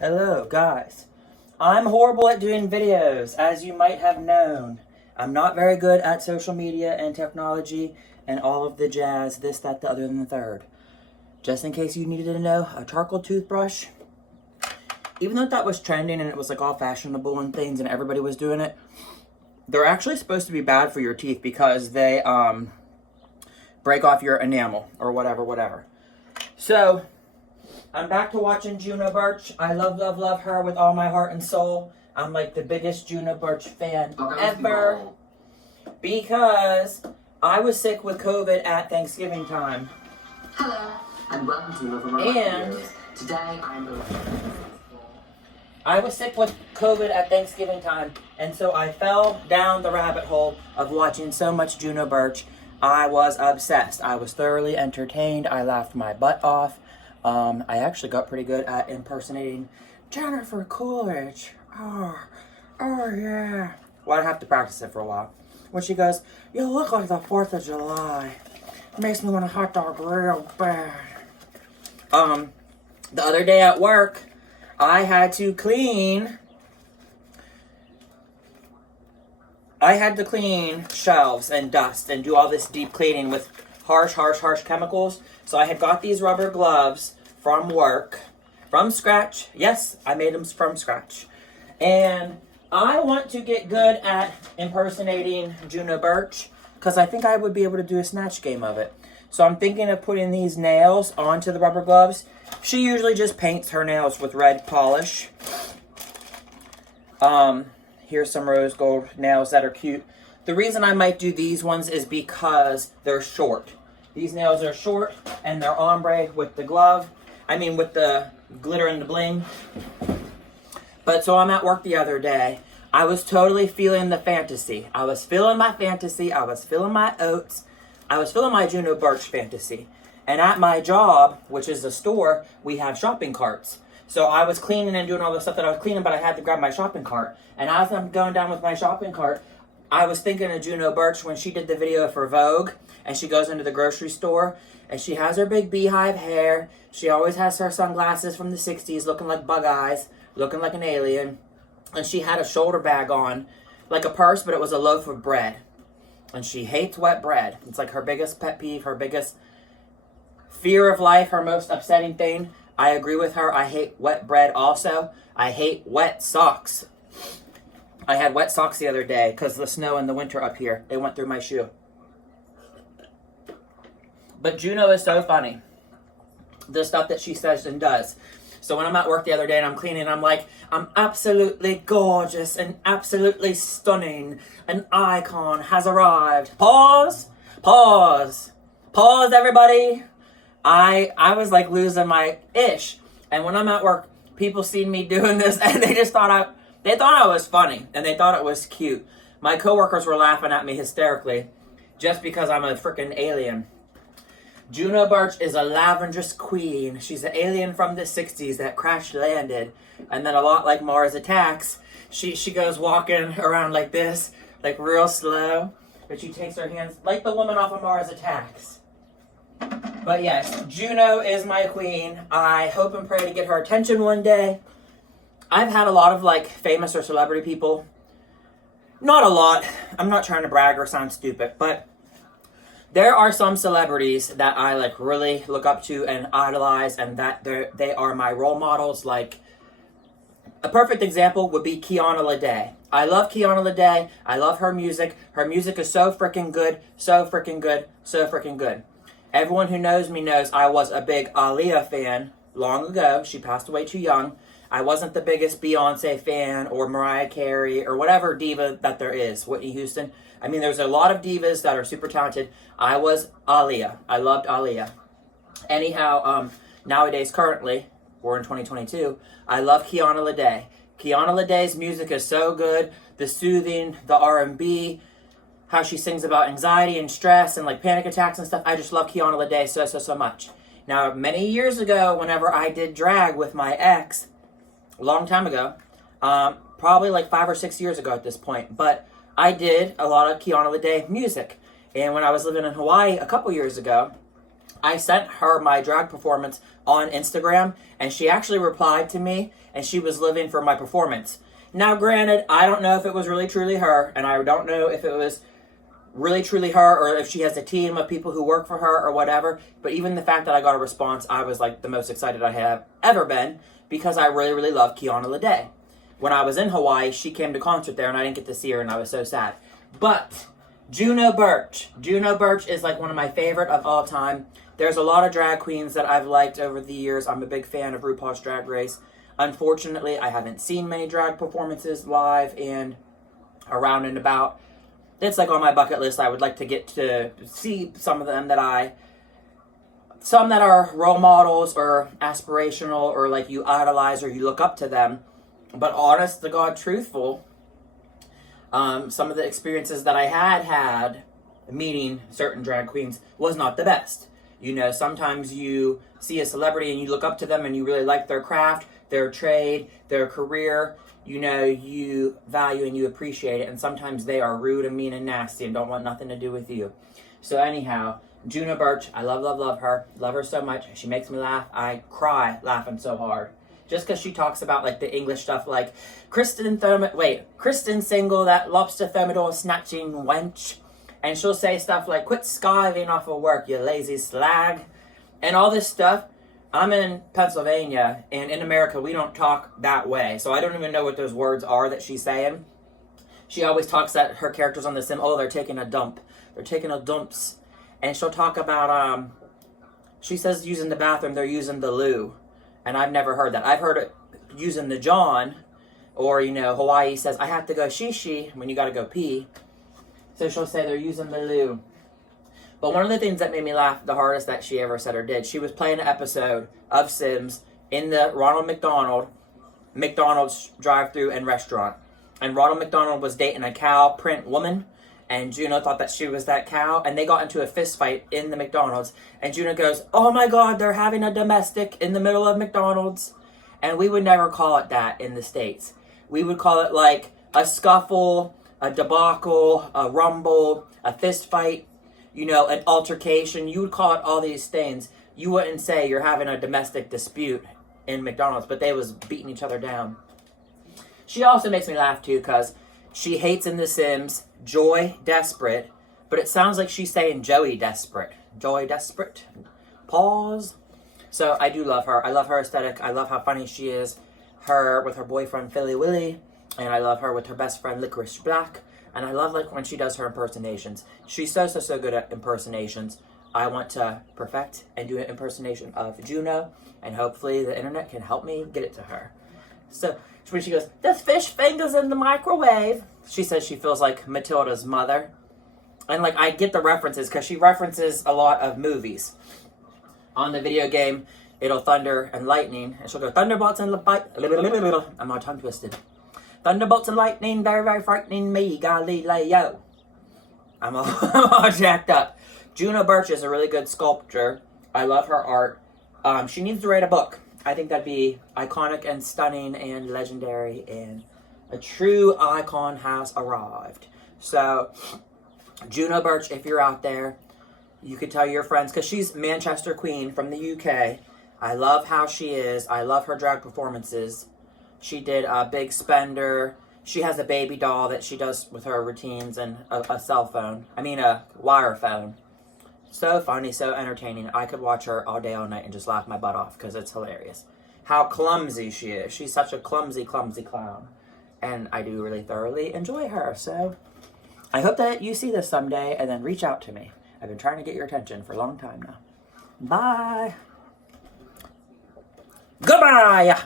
Hello, guys. I'm horrible at doing videos, as you might have known. I'm not very good at social media and technology and all of the jazz, this, that, the other, and the third. Just in case you needed to know, a charcoal toothbrush, even though that was trending and it was like all fashionable and things and everybody was doing it, they're actually supposed to be bad for your teeth because they break off your enamel or whatever. So, I'm back to watching Juno Birch. I love her with all my heart and soul. I'm like the biggest Juno Birch fan ever. Because I was sick with COVID at Thanksgiving time. Hello, and welcome to another one of my videos. Today I was sick with COVID at Thanksgiving time, and so I fell down the rabbit hole of watching so much Juno Birch. I was obsessed. I was thoroughly entertained. I laughed my butt off. I actually got pretty good at impersonating Jennifer Coolidge. Oh yeah. Well, I have to practice it for a while. When she goes, "You look like the 4th of July. Makes me want a hot dog real bad." The other day at work, I had to clean shelves and dust and do all this deep cleaning with harsh chemicals. So I had got these rubber gloves from work, from scratch. Yes, I made them from scratch. And I want to get good at impersonating Juno Birch because I think I would be able to do a snatch game of it. So I'm thinking of putting these nails onto the rubber gloves. She usually just paints her nails with red polish. Here's some rose gold nails that are cute. The reason I might do these ones is because they're short. These nails are short and they're ombre with the glove. With the glitter and the bling. But so I'm at work the other day. I was totally feeling the fantasy. I was feeling my fantasy. I was feeling my oats. I was feeling my Juno Birch fantasy. And at my job, which is a store, we have shopping carts. So I was cleaning and doing all the stuff that I was cleaning, but I had to grab my shopping cart. And as I'm going down with my shopping cart, I was thinking of Juno Birch when she did the video for Vogue. And she goes into the grocery store. And she has her big beehive hair. She always has her sunglasses from the 60s, looking like bug eyes, looking like an alien. And she had a shoulder bag on, like a purse, but it was a loaf of bread. And she hates wet bread. It's like her biggest pet peeve, her biggest fear of life, her most upsetting thing. I agree with her. I hate wet bread also. I hate wet socks. I had wet socks the other day because of the snow in the winter up here. They went through my shoe. But Juno is so funny. The stuff that she says and does. So when I'm at work the other day and I'm cleaning, I'm like, I'm absolutely gorgeous and absolutely stunning. An icon has arrived. Pause, everybody. I was like losing my ish. And when I'm at work, people see me doing this and they just thought I was funny and they thought it was cute. My coworkers were laughing at me hysterically just because I'm a freaking alien. Juno Birch is a lavendrous queen. She's an alien from the 60s that crash landed. And then a lot like Mars Attacks, she goes walking around like this, like real slow. But she takes her hands like the woman off of Mars Attacks. But yes, Juno is my queen. I hope and pray to get her attention one day. I've had a lot of like famous or celebrity people. Not a lot. I'm not trying to brag or sound stupid, but there are some celebrities that I like really look up to and idolize, and that they are my role models. Like a perfect example would be Kiana Lede. I love Kiana Lede. I love her music. Her music is so freaking good, so freaking good, so freaking good. Everyone who knows me knows I was a big Aaliyah fan long ago. She passed away too young. I wasn't the biggest Beyonce fan or Mariah Carey or whatever diva that there is. Whitney Houston. There's a lot of divas that are super talented. I was Aaliyah. I loved Aaliyah. Anyhow, nowadays, currently, we're in 2022, I love Kiana Lede. Kiana Lede's music is so good. The soothing, the R&B, how she sings about anxiety and stress and like panic attacks and stuff. I just love Kiana Lede so much. Now, many years ago, whenever I did drag with my ex, a long time ago, probably like 5 or 6 years ago at this point, but I did a lot of Kiana Lede music. And when I was living in Hawaii a couple years ago, I sent her my drag performance on Instagram, and she actually replied to me, and she was living for my performance. Now, granted, I don't know if it was really truly her, and I don't know if it was really truly her, or if she has a team of people who work for her or whatever, but even the fact that I got a response, I was like the most excited I have ever been, because I really, really love Kiana Lede. When I was in Hawaii, she came to concert there, and I didn't get to see her, and I was so sad. But Juno Birch. Juno Birch is like one of my favorite of all time. There's a lot of drag queens that I've liked over the years. I'm a big fan of RuPaul's Drag Race. Unfortunately, I haven't seen many drag performances live and around and about. It's like on my bucket list. I would like to get to see some of them some that are role models or aspirational, or like you idolize or you look up to them. But honest to God, truthful, some of the experiences that I had meeting certain drag queens was not the best. You know, sometimes you see a celebrity and you look up to them and you really like their craft, their trade, their career. You know, you value and you appreciate it. And sometimes they are rude and mean and nasty and don't want nothing to do with you. So anyhow, Juno Birch, I love her. Love her so much. She makes me laugh. I cry laughing so hard. Just because she talks about like the English stuff, like Kristen Single, that lobster thermidor snatching wench. And she'll say stuff like, quit skiving off of work, you lazy slag. And all this stuff. I'm in Pennsylvania, and in America, we don't talk that way. So I don't even know what those words are that she's saying. She always talks that her characters on The Sim, they're taking a dump. They're taking a dumps. And she'll talk about, she says using the bathroom, they're using the loo. And I've never heard that. I've heard it using the John, or, you know, Hawaii says, I have to go shishi when you got to go pee. So she'll say they're using the loo. But one of the things that made me laugh the hardest that she ever said or did, she was playing an episode of Sims in the Ronald McDonald's drive-thru and restaurant. And Ronald McDonald was dating a cow print woman, and Juno thought that she was that cow, and they got into a fist fight in the McDonald's. And Juno goes, oh my God, they're having a domestic in the middle of McDonald's. And we would never call it that in the States. We would call it like a scuffle, a debacle, a rumble, a fist fight, you know, an altercation. You would call it all these things. You wouldn't say you're having a domestic dispute in McDonald's, but they was beating each other down. She also makes me laugh too, because she hates in The Sims Joy Desperate, but it sounds like she's saying Joey Desperate. Joy Desperate. Pause. So I do love her. I love her aesthetic. I love how funny she is. Her with her boyfriend Willie, and I love her with her best friend Licorice Black. And I love like when she does her impersonations. She's so good at impersonations. I want to perfect and do an impersonation of Juno, and hopefully the internet can help me get it to her. So when she goes, there's fish fingers in the microwave, she says she feels like Matilda's mother. And like I get the references because she references a lot of movies. On the video game, it'll thunder and lightning, and she'll go thunderbolts and I'm all tongue twisted. Thunderbolts and lightning, very, very frightening me, Galileo. I'm all jacked up. Juno Birch is a really good sculptor. I love her art. She needs to write a book. I think that'd be iconic and stunning and legendary, and a true icon has arrived. So, Juno Birch, if you're out there, you could tell your friends, because she's Manchester Queen from the UK. I love how she is. I love her drag performances. She did a Big Spender. She has a baby doll that she does with her routines, and a cell phone. I mean, a wire phone. So funny, so entertaining. I could watch her all day, all night, and just laugh my butt off because it's hilarious. How clumsy she is. She's such a clumsy clown. And I do really thoroughly enjoy her. So I hope that you see this someday and then reach out to me. I've been trying to get your attention for a long time now. Bye. Goodbye.